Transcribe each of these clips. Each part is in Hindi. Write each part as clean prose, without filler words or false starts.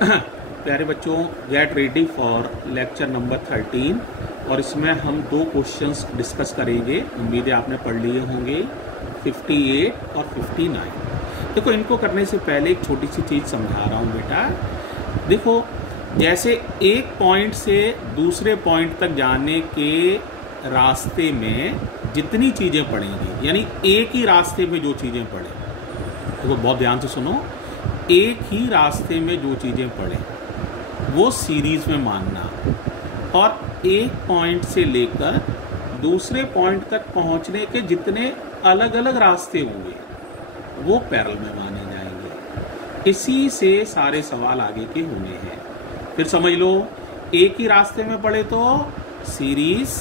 प्यारे बच्चों, get ready for lecture number 13 और इसमें हम दो क्वेश्चंस डिस्कस करेंगे। उम्मीद है आपने पढ़ लिए होंगे 58 और 59। देखो, इनको करने से पहले एक छोटी सी चीज़ समझा रहा हूँ बेटा। देखो, जैसे एक पॉइंट से दूसरे पॉइंट तक जाने के रास्ते में जितनी चीज़ें पड़ेंगी, यानी एक ही रास्ते में जो चीज़ें पड़े, देखो बहुत ध्यान से सुनो, एक ही रास्ते में जो चीज़ें पड़े वो सीरीज में मानना, और एक पॉइंट से लेकर दूसरे पॉइंट तक पहुंचने के जितने अलग अलग रास्ते होंगे वो पैरेलल में माने जाएंगे। इसी से सारे सवाल आगे के होने हैं। फिर समझ लो, एक ही रास्ते में पड़े तो सीरीज,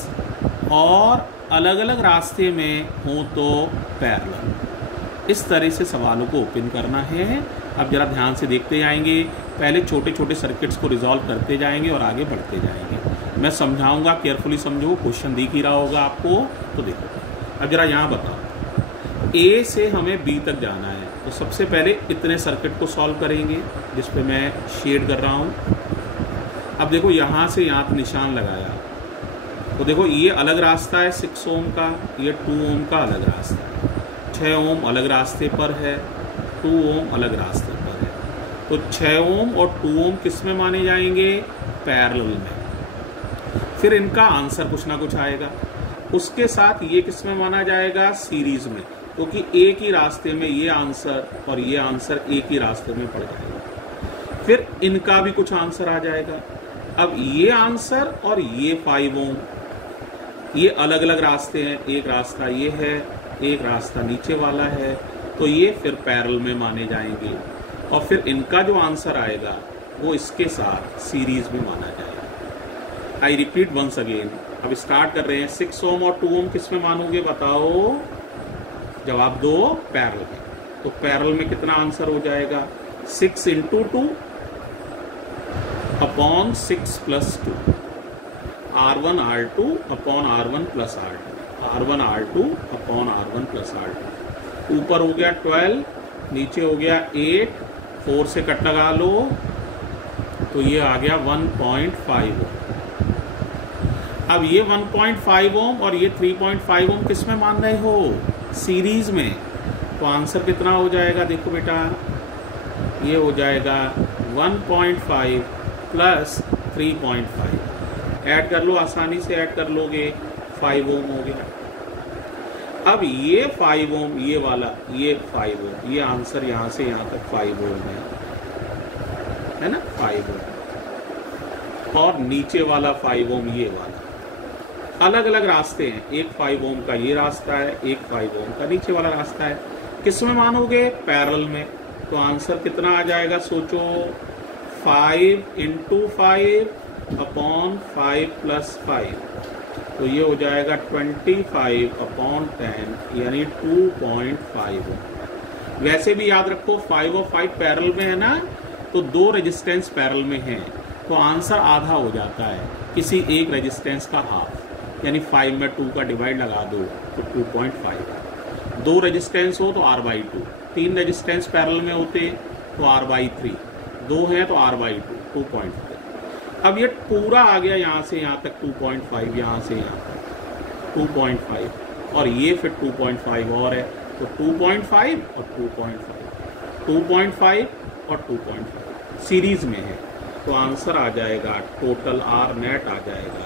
और अलग अलग रास्ते में हो तो पैरेलल। इस तरह से सवालों को ओपन करना है। अब जरा ध्यान से देखते जाएंगे, पहले छोटे छोटे सर्किट्स को रिजॉल्व करते जाएंगे और आगे बढ़ते जाएंगे। मैं समझाऊंगा, केयरफुली समझो, क्वेश्चन दिख ही रहा होगा आपको। तो देखो, अब जरा यहाँ बताओ, ए से हमें बी तक जाना है, तो सबसे पहले इतने सर्किट को सॉल्व करेंगे जिस पे मैं शेड कर रहा हूँ। अब देखो, यहाँ से यहाँ तक निशान लगाया, तो देखो ये अलग रास्ता है 6 ओम का, ये 2 ओम का अलग रास्ता है, 6 ओम अलग रास्ते पर है, 2 ओम अलग रास्ते पर है। तो 6 ओम और 2 ओम किस में माने जाएंगे? पैरेलल में। फिर इनका आंसर कुछ ना कुछ आएगा। उसके साथ ये किस में माना जाएगा? सीरीज में, क्योंकि एक ही रास्ते में ये आंसर और ये आंसर एक ही रास्ते में पड़ जाएगा। फिर इनका भी कुछ आंसर आ जाएगा। अब ये आंसर और ये 5 ओम, ये अलग अलग रास्ते हैं, एक रास्ता ये है, एक रास्ता नीचे वाला है, तो ये फिर पैरेलल में माने जाएंगे। और फिर इनका जो आंसर आएगा वो इसके साथ सीरीज में माना जाएगा। I repeat once again. अब स्टार्ट कर रहे हैं। 6 ओम और 2 ओम किस में मानोगे? बताओ, जवाब दो। पैरेलल में। तो पैरेलल में कितना आंसर हो जाएगा? 6 × 2 upon 6 + 2, R1 R2 upon R1 + R2, R1 R2 upon R1 + R2। ऊपर हो गया 12, नीचे हो गया 8, 4 से कट लगा लो तो ये आ गया 1.5 ओम। अब ये 1.5 ओम और ये 3.5 ओम किस में मान रहे हो? सीरीज में। तो आंसर कितना हो जाएगा? देखो बेटा, ये हो जाएगा 1.5 + 3.5। ऐड कर लो, आसानी से ऐड कर लोगे, 5 ओम हो गया। अब ये 5 ओम, ये वाला, ये 5 ओम, ये आंसर यहाँ से यहाँ तक 5 ओम है ना, 5 ओम। और नीचे वाला 5 ओम, ये वाला। अलग अलग रास्ते हैं, एक 5 ओम का ये रास्ता है, एक 5 ओम का नीचे वाला रास्ता है। किस में मानोगे? पैरेलल में। तो आंसर कितना आ जाएगा? सोचो, 5 × 5 अपॉन 5 + 5, तो ये हो जाएगा 25 अपॉन 10, यानी 2.5 ओम। वैसे भी याद रखो, 5 और 5 पैरेलल में है ना, तो 2 रेजिस्टेंस पैरेलल में हैं, तो आंसर आधा हो जाता है, किसी एक रेजिस्टेंस का हाफ, यानी 5 में 2 का डिवाइड लगा दो तो 2.5। 2 रेजिस्टेंस हो तो R/2, 3 रेजिस्टेंस पैरेलल में होते तो R/3, 2 है तो R/2, 2.5। अब ये पूरा आ गया यहाँ से यहाँ तक 2.5, यहाँ से यहाँ तक 2.5, और ये फिर 2.5 और है, तो 2.5 और 2.5, 2.5 और 2.5 सीरीज में है। तो आंसर आ जाएगा, टोटल R नेट आ जाएगा।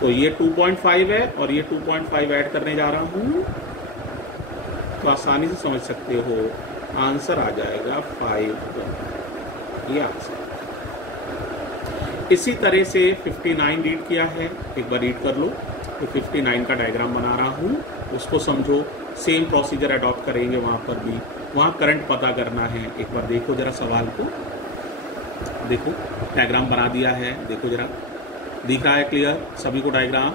तो ये 2.5 है और ये 2.5 ऐड करने जा रहा हूँ, तो आसानी से समझ सकते हो, आंसर आ जाएगा 5 ओम। ये आंसर। इसी तरह से 59 रीड किया है, एक बार रीड कर लो। तो 59 का डायग्राम बना रहा हूँ, उसको समझो। सेम प्रोसीजर अडॉप्ट करेंगे वहाँ पर भी। वहाँ करंट पता करना है। एक बार देखो जरा सवाल को, देखो डायग्राम बना दिया है, देखो जरा, दिख रहा है क्लियर सभी को डायग्राम?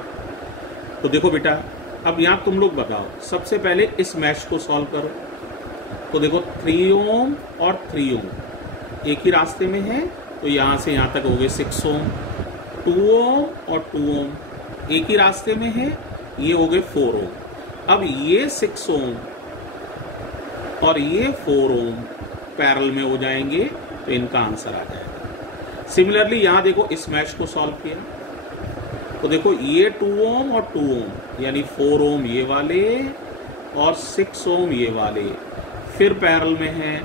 तो देखो बेटा, अब यहाँ तुम लोग बताओ, सबसे पहले इस मैश को सॉल्व करो। तो देखो 3 ओम और 3 ओम एक ही रास्ते में है, तो यहाँ से यहाँ तक हो गए 6 ओम। 2 ओम और 2 ओम एक ही रास्ते में है, ये हो गए 4 ओम। अब ये 6 ओम और ये 4 ओम पैरेलल में हो जाएंगे, तो इनका आंसर आ जाएगा। सिमिलरली यहाँ देखो इस मैश को सॉल्व किया तो देखो ये 2 ओम और 2 ओम यानी 4 ओम ये वाले और 6 ओम ये वाले फिर पैरेलल में हैं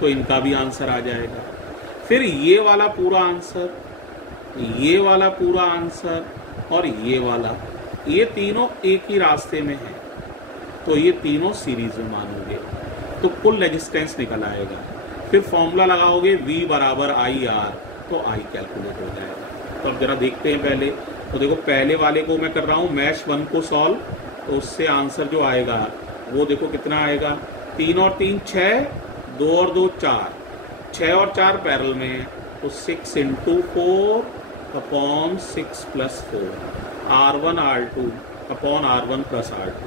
तो इनका भी आंसर आ जाएगा। फिर ये वाला पूरा आंसर, ये वाला पूरा आंसर और ये वाला, ये तीनों एक ही रास्ते में हैं तो ये तीनों सीरीज में मानोगे तो कुल रेजिस्टेंस निकल आएगा। फिर फॉर्मूला लगाओगे V बराबर IR तो I कैलकुलेट हो जाएगा। तो अब जरा देखते हैं पहले। तो देखो पहले वाले को मैं कर रहा हूँ मैश 1 को सॉल्व तो उससे आंसर जो आएगा वो देखो कितना आएगा, 3 और 3 6, 2 और 2 4, 6 और 4 पैरेलल में है तो 6 into 4 upon 6 plus 4 R1 R2 upon R1 plus R2।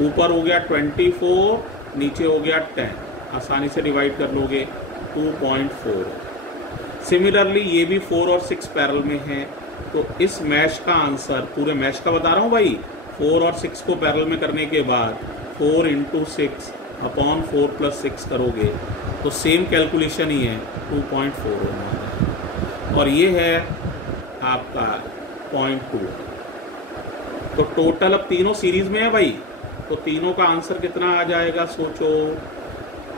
ऊपर हो गया 24, नीचे हो गया 10, आसानी से डिवाइड कर लोगे 2.4। सिमिलरली ये भी 4 और 6 पैरेलल में है तो इस मैश का आंसर, पूरे मैश का बता रहा हूँ भाई, 4 और 6 को पैरेलल में करने के बाद 4 इंटू 6 अपॉन 4 प्लस 6 करोगे तो सेम कैलकुलेशन ही है 2.4 होना है और ये है आपका 0.2। तो टोटल अब तीनों सीरीज में है भाई तो तीनों का आंसर कितना आ जाएगा सोचो,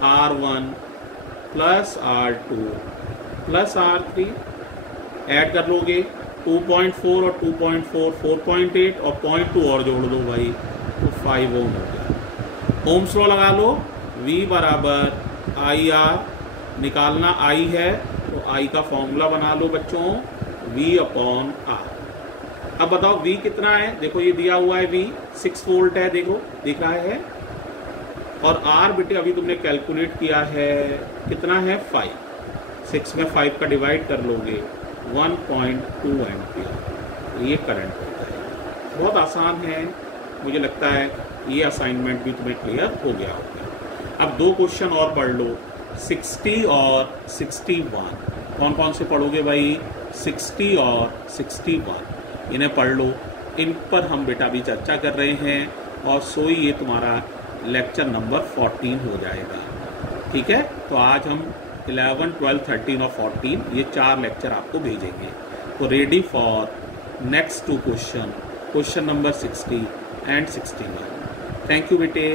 R1 plus R2 plus R3 add कर लोगे 2.4 और 2.4 4.8 और 0.2 और जोड़ दो भाई तो 5 ओम हो गया। ओम्स लॉ लगा लो, V बराबर IR, निकालना I है तो I का फॉर्मूला बना लो बच्चों V अपॉन R। अब बताओ V कितना है, देखो ये दिया हुआ है V 6 वोल्ट है, देखो दिख रहा है, और R बेटे अभी तुमने कैलकुलेट किया है कितना है 5, 6 में 5 का डिवाइड कर लोगे 1.2 एम्पियर, ये करंट होता है। बहुत आसान है, मुझे लगता है ये असाइनमेंट भी तुम्हें क्लियर हो गया होगा। अब दो क्वेश्चन और पढ़ लो, 60 और 61। कौन कौन से पढ़ोगे भाई, 60 और 61 इन्हें पढ़ लो। इन पर हम बेटा भी चर्चा कर रहे हैं और सोई ये तुम्हारा लेक्चर नंबर 14 हो जाएगा। ठीक है, तो आज हम 11, 12, 13 और 14 ये 4 लेक्चर आपको भेजेंगे। तो ready for next 2 question, question number 60 and 61। Thank you बेटे।